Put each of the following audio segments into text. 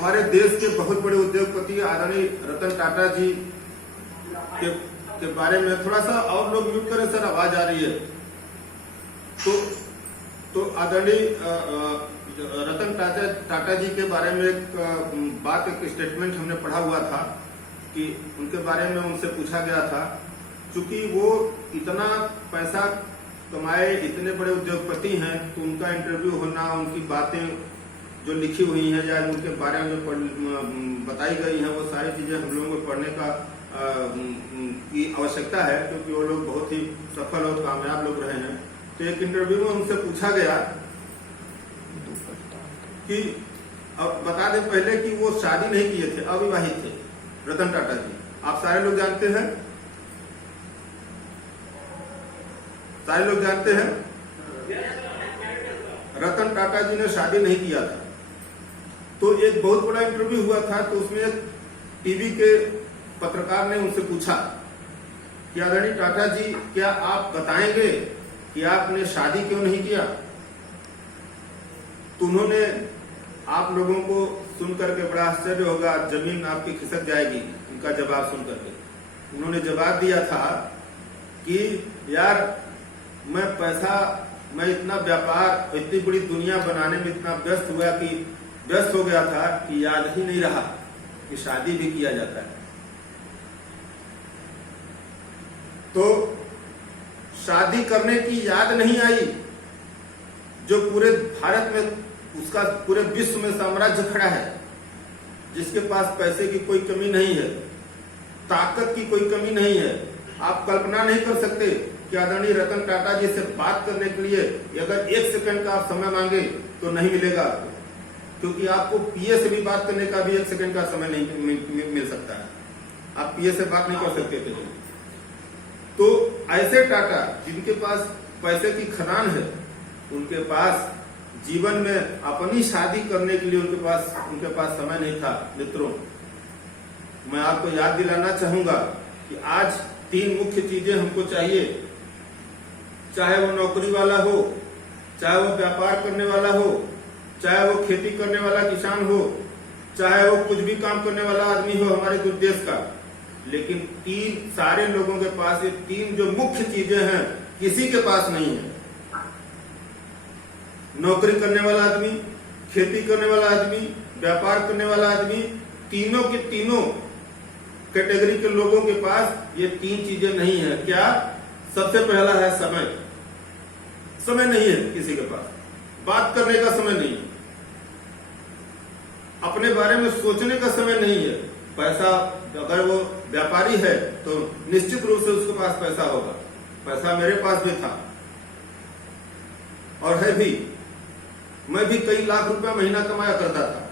हमारे देश के बहुत बड़े उद्योगपति आदरणीय रतन टाटा जी के बारे में थोड़ा सा और लोग म्यूट करें सर, आवाज आ रही है। तो आदरणीय रतन टाटा जी के बारे में एक स्टेटमेंट हमने पढ़ा हुआ था कि उनके बारे में उनसे पूछा गया था, चूंकि वो इतना पैसा कमाए, इतने बड़े उद्योगपति हैं, तो उनका इंटरव्यू होना, उनकी बातें जो लिखी हुई हैं या उनके बारे में जो बताई गई हैं, वो सारी चीजें हम लोगों को पढ़ने का की आवश्यकता है, क्योंकि वो लोग बहुत ही सफल और कामयाब लोग रहे हैं। तो एक इंटरव्यू में उनसे पूछा गया कि अब बता दें पहले कि वो शादी नहीं किए थे, अविवाहित थे रतन टाटा जी। आप सारे लोग जानते हैं, सारे लोग जानते हैं रतन टाटा जी ने शादी नहीं किया था। तो एक बहुत बड़ा इंटरव्यू हुआ था, तो उसमें एक टीवी के पत्रकार ने उनसे पूछा कि आदरणीय टाटा जी, क्या आप बताएंगे कि आपने शादी क्यों नहीं किया? तो उन्होंने, आप लोगों को सुनकर के बड़ा आश्चर्य होगा, जमीन आपकी खिसक जाएगी उनका जवाब सुन करके। उन्होंने जवाब दिया था कि यार, मैं इतना व्यापार, इतनी बड़ी दुनिया बनाने में इतना व्यस्त हो गया था कि याद ही नहीं रहा कि शादी भी किया जाता है। तो शादी करने की याद नहीं आई, जो पूरे भारत में, उसका पूरे विश्व में साम्राज्य खड़ा है, जिसके पास पैसे की कोई कमी नहीं है, ताकत की कोई कमी नहीं है। आप कल्पना नहीं कर सकते कि आदरणीय रतन टाटा जी से बात करने के लिए अगर 1 सेकंड का आप समय मांगे तो नहीं मिलेगा आपको, क्योंकि आपको पीए से भी बात करने का भी 1 सेकंड का समय नहीं मिल सकता है। आप पीए से बात नहीं कर सकते थे। तो ऐसे टाटा जिनके पास पैसे की खदान है, उनके पास जीवन में अपनी शादी करने के लिए उनके पास समय नहीं था। मित्रों, मैं आपको याद दिलाना चाहूंगा कि आज 3 मुख्य चीजें हमको चाहिए, चाहे वो नौकरी वाला हो, चाहे वो व्यापार करने वाला हो, चाहे वो खेती करने वाला किसान हो, चाहे वो कुछ भी काम करने वाला आदमी हो हमारे देश का। लेकिन 3 सारे लोगों के पास ये 3 जो मुख्य चीजें हैं, किसी के पास नहीं है। नौकरी करने वाला आदमी, खेती करने वाला आदमी, व्यापार करने वाला आदमी, तीनों के तीनों कैटेगरी के लोगों के पास ये 3 चीजें नहीं है। क्या? सबसे पहला है समय। समय नहीं है किसी के पास, बात करने का समय नहीं है, अपने बारे में सोचने का समय नहीं है। पैसा, अगर वो व्यापारी है तो निश्चित रूप से उसके पास पैसा होगा। पैसा मेरे पास भी था और है भी। मैं भी कई लाख रुपया महीना कमाया करता था,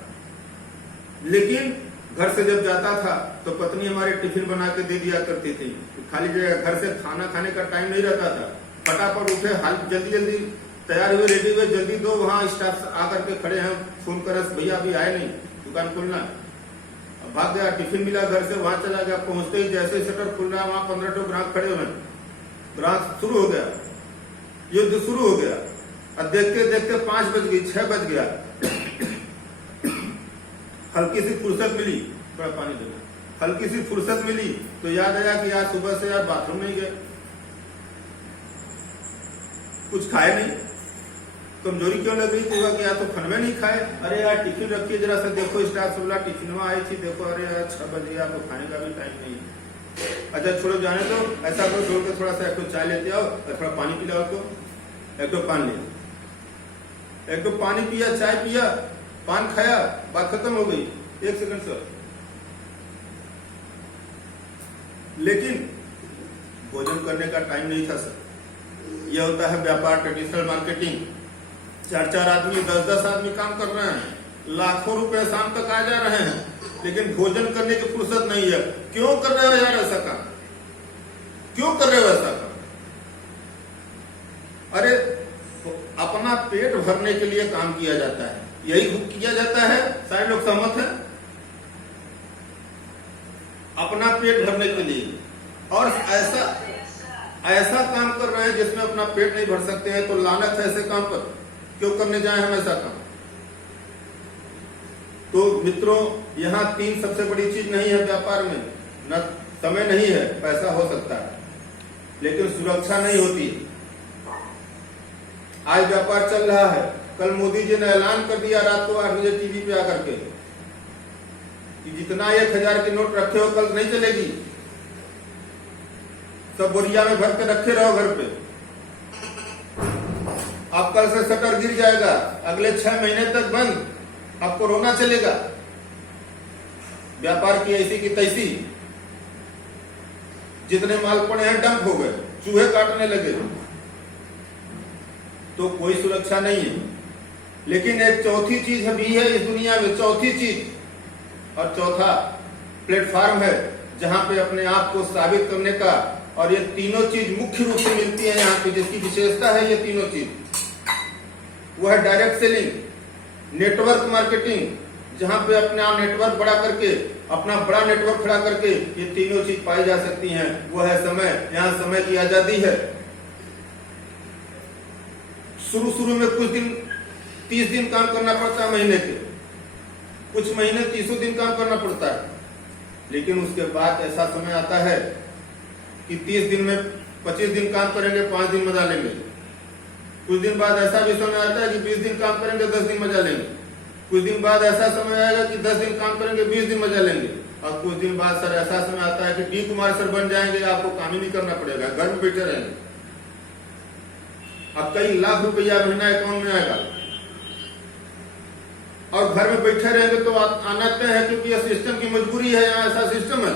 लेकिन घर से जब जाता था तो पत्नी हमारे टिफिन बना के दे दिया करती थी। खाली जगह घर से खाना खाने का टाइम नहीं रहता था। फटाफट उठे, जल्दी तैयार हुए, रेडी हुए, जल्दी दो, वहां स्टाफ आकर के खड़े हैं, फोन करे, भैया अभी आए नहीं, दुकान खोलना। भाग गया, टिफिन मिला घर से, वहां चला गया। पहुंचते ही जैसे शटर खुल रहा, वहां 15 ग्राहक खड़े हुए। ग्राहक शुरू हो गया, युद्ध शुरू हो गया। और देखते देखते 5 बज गई, 6 बज गया। हल्की सी फुर्सत मिली, थोड़ा पानी देना, हल्की सी फुर्सत मिली तो याद आया कि यार सुबह से यार बाथरूम नहीं गए, कुछ खाए नहीं। कमजोरी क्यों लग रही थी? कि यार तो खनवे नहीं खाए। अरे यार टिफिन रखिए जरा सा, देखो स्टाफ से बोला टिफिन आई थी, देखो, अरे यार 6 बजे, यार तो खाने का भी टाइम नहीं है। अच्छा छोड़ो, जाने दो, ऐसा करो, छोड़ के थोड़ा सा 1 तो चाय लेते आओ और थोड़ा पानी पिलाओ। तो 1 तो पान लिया, 1 तो पानी पिया, चाय पिया, पान खाया, बात खत्म हो गई। 1 सेकंड सर। लेकिन भोजन करने का टाइम नहीं था सर। यह होता है व्यापार, ट्रेडिशनल मार्केटिंग। 4-4 आदमी, 10-10 आदमी काम कर रहे हैं, लाखों रुपए शाम तक आ जा रहे हैं, लेकिन भोजन करने की फुर्सत नहीं है। क्यों कर रहे हो यार ऐसा काम? क्यों कर रहे हो ऐसा काम? अरे अपना पेट भरने के लिए काम किया जाता है, यही किया जाता है। सारे लोग सहमत हैं? अपना पेट भरने के लिए। और ऐसा काम कर रहे हैं जिसमें अपना पेट नहीं भर सकते हैं, तो लानत है ऐसे काम पर। क्यों करने जाए हम ऐसा काम? तो मित्रों, यहाँ 3 सबसे बड़ी चीज नहीं है व्यापार में। न समय नहीं है, पैसा हो सकता है, लेकिन सुरक्षा नहीं होती। आज व्यापार चल रहा है, कल मोदी जी ने ऐलान कर दिया रात को 8 बजे टीवी पे आकर के कि जितना 1000 के नोट रखे हो कल नहीं चलेगी, सब बोरिया में भर के रखे रहो घर पे। अब कल से शटर गिर जाएगा, अगले 6 महीने तक बंद, अब कोरोना चलेगा। व्यापार की ऐसी की तैसी, जितने माल पड़े हैं डंप हो गए, चूहे काटने लगे, तो कोई सुरक्षा नहीं है। लेकिन एक चौथी चीज भी है इस दुनिया में, चौथी चीज और चौथा प्लेटफॉर्म है जहां पे अपने आप को साबित करने का, और ये तीनों चीज मुख्य रूप से मिलती है यहाँ पे, जिसकी विशेषता है ये तीनों चीज, वो है डायरेक्ट सेलिंग, नेटवर्क मार्केटिंग, जहां पे अपने आप नेटवर्क बड़ा करके, अपना बड़ा नेटवर्क खड़ा करके ये तीनों चीज पाई जा सकती हैं। वो है समय, यहाँ समय की आजादी है। शुरू में कुछ दिन 30 दिन काम करना पड़ता है महीने के, कुछ महीने 30 दिन काम करना पड़ता है, लेकिन उसके बाद ऐसा समय आता है कि 30 दिन में 25 दिन काम करेंगे, 5 दिन मजा लेंगे। कुछ दिन बाद ऐसा भी समय आता है कि 20 दिन काम करेंगे, 10 दिन मजा लेंगे। कुछ दिन बाद ऐसा समय आएगा कि 10 दिन काम करेंगे, 20 दिन मजा लेंगे। और कुछ दिन बाद सर ऐसा समय आता है कि डी कुमार सर बन जाएंगे, आपको काम ही नहीं करना पड़ेगा, घर में बैठे रहेंगे। अब कई लाख रुपया महीना अकाउंट में आएगा, और घर में बैठे रहेंगे तो आना तय है, क्योंकि यह सिस्टम की मजबूरी है। यहाँ ऐसा सिस्टम है,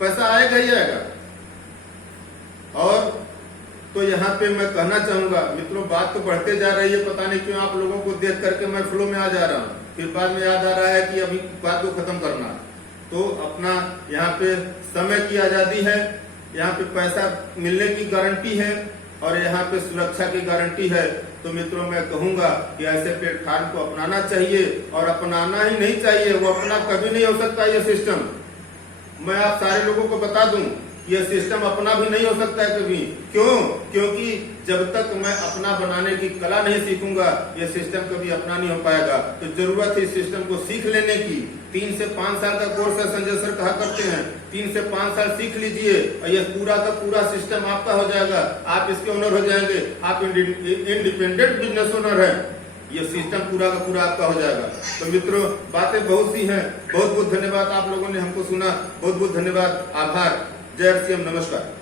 पैसा आएगा ही आएगा। और तो यहाँ पे मैं कहना चाहूंगा मित्रों, बात तो बढ़ते जा रही है, पता नहीं क्यों आप लोगों को देख करके मैं फ्लो में आ जा रहा हूँ, फिर बाद में याद आ रहा है कि अभी बात को खत्म करना। तो अपना यहाँ पे समय की आजादी है, यहाँ पे पैसा मिलने की गारंटी है, और यहाँ पे सुरक्षा की गारंटी है। तो मित्रों, मैं कहूंगा कि ऐसे प्लेटफॉर्म को अपनाना चाहिए, और अपनाना ही नहीं चाहिए, वो अपना कभी नहीं हो सकता ये सिस्टम। मैं आप सारे लोगों को बता दूं, यह सिस्टम अपना भी नहीं हो सकता है कभी। क्यों? क्योंकि जब तक मैं अपना बनाने की कला नहीं सीखूंगा, यह सिस्टम कभी अपना नहीं हो पाएगा। तो जरूरत है इस सिस्टम को सीख लेने की। 3 से 5 साल का कोर्स है, संजय सर कहा करते हैं, 3 से 5 साल सीख लीजिए और यह पूरा का पूरा सिस्टम आपका हो जाएगा। आप इसके ओनर हो जाएंगे, आप इंडिपेंडेंट बिजनेस ओनर है, ये सिस्टम पूरा का पूरा आपका हो जाएगा। तो मित्रों, बातें बहुत सी हैं। बहुत बहुत धन्यवाद, आप लोगों ने हमको सुना, बहुत बहुत धन्यवाद, आभार। जय श्री राम, नमस्कार।